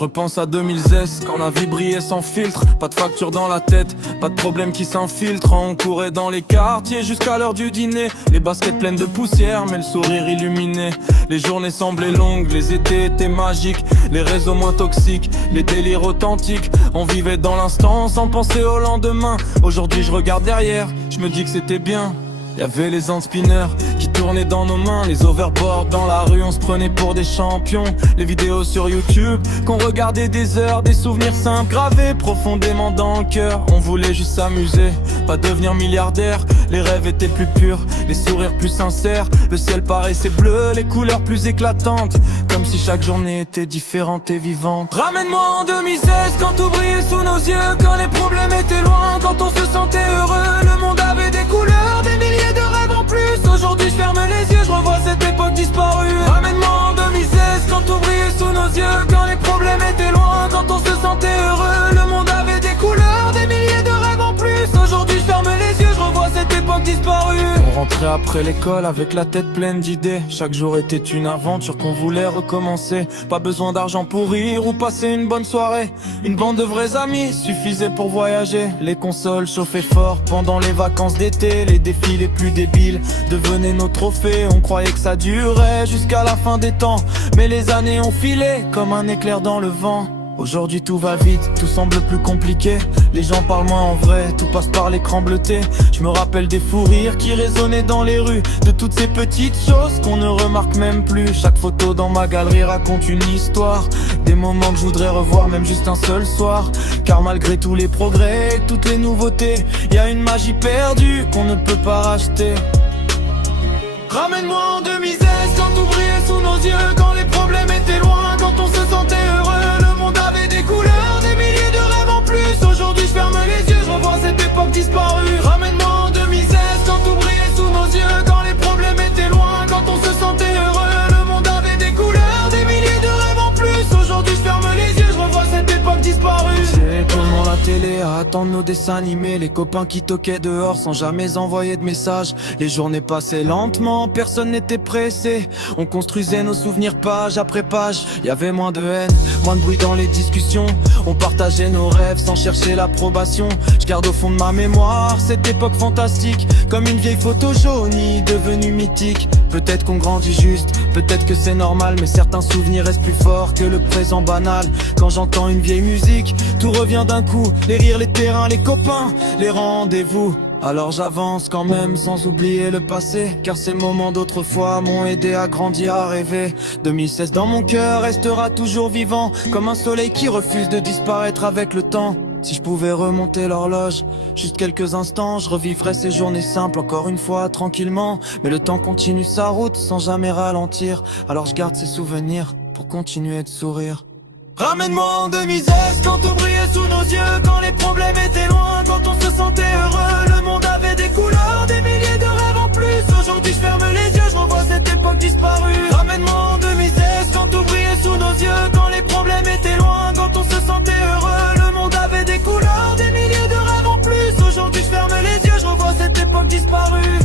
Je repense à 2016, quand la vie brillait sans filtre. Pas de facture dans la tête, pas de problème qui s'infiltre. On courait dans les quartiers jusqu'à l'heure du dîner. Les baskets pleines de poussière, mais le sourire illuminé. Les journées semblaient longues, les étés étaient magiques. Les réseaux moins toxiques, les délires authentiques. On vivait dans l'instant sans penser au lendemain. Aujourd'hui je regarde derrière, je me dis que c'était bien. Y'avait les handspinners qui tournaient dans nos mains, les overboards dans la rue, on se prenait pour des champions. Les vidéos sur YouTube qu'on regardait des heures, des souvenirs simples gravés profondément dans le cœur. On voulait juste s'amuser, pas devenir milliardaire. Les rêves étaient plus purs, les sourires plus sincères. Le ciel paraissait bleu, les couleurs plus éclatantes, comme si chaque journée était différente et vivante. Ramène-moi en 2016, quand tout brillait sous nos yeux, quand les problèmes étaient loin, quand on se sentait heureux. Le monde avait des couleurs, des milliers de rêves en plus. Aujourd'hui je ferme les yeux, je revois cette époque disparue. Ramène-moi en 2016, quand tout brillait sous nos yeux, quand les problèmes étaient loin, quand on se sentait heureux. Le monde avait des couleurs, des milliers de rêves en plus. Aujourd'hui je ferme les yeux, je revois cette époque disparue. On rentrait après l'école avec la tête pleine d'idées. Chaque jour était une aventure qu'on voulait recommencer. Pas besoin d'argent pour rire ou passer une bonne soirée. Une bande de vrais amis suffisait pour voyager. Les consoles chauffaient fort pendant les vacances d'été. Les défis les plus débiles devenaient nos trophées. On croyait que ça durait jusqu'à la fin des temps, mais les années ont filé comme un éclair dans le vent. Aujourd'hui tout va vite, tout semble plus compliqué. Les gens parlent moins en vrai, tout passe par l'écran bleuté. Je me rappelle des fous rires qui résonnaient dans les rues, de toutes ces petites choses qu'on ne remarque même plus. Chaque photo dans ma galerie raconte une histoire, des moments que je voudrais revoir même juste un seul soir. Car malgré tous les progrès, toutes les nouveautés, y a une magie perdue qu'on ne peut pas racheter. Ramène-moi en 2016, quand tout brillait sous nos yeux, quand les problèmes étaient loin, quand on se sentait heureux. Le monde avait des couleurs, des milliers de rêves en plus. Aujourd'hui je ferme les yeux, je revois cette époque disparue. Ramène-moi en 2016, quand tout brillait sous nos yeux, quand les problèmes étaient loin, quand on se sentait heureux. Le monde avait des couleurs, des milliers de rêves en plus. Aujourd'hui je ferme les yeux, je revois cette époque disparue. C'est tellement la télé à attendre nos dessins animés, les copains qui toquaient dehors sans jamais envoyer de message. Les journées passaient lentement, personne n'était pressé. On construisait nos souvenirs page après page. Y avait moins de haine, moins de bruit dans les discussions. On partageait nos rêves sans chercher l'approbation. Je garde au fond de ma mémoire cette époque fantastique, comme une vieille photo jaunie devenue mythique. Peut-être qu'on grandit juste, peut-être que c'est normal, mais certains souvenirs restent plus forts que le présent banal. Quand j'entends une vieille musique, tout revient d'un coup. Les rires, les terrains, les copains, les rendez-vous. Alors j'avance quand même sans oublier le passé, car ces moments d'autrefois m'ont aidé à grandir, à rêver. 2016 dans mon cœur restera toujours vivant, comme un soleil qui refuse de disparaître avec le temps. Si je pouvais remonter l'horloge, juste quelques instants, je revivrais ces journées simples encore une fois tranquillement. Mais le temps continue sa route sans jamais ralentir, alors je garde ces souvenirs pour continuer de sourire. Ramène-moi en 2016, quand tout brillait sous nos yeux, quand les problèmes étaient loin, quand on se sentait heureux. Le monde avait des couleurs, des milliers de rêves en plus. Aujourd'hui je ferme les yeux, je revois cette époque disparue. Ramène-moi en 2016, quand tout brillait sous nos yeux, quand les problèmes étaient loin, quand on se sentait heureux. Le monde avait des couleurs, des milliers de rêves en plus. Aujourd'hui je ferme les yeux, je revois cette époque disparue.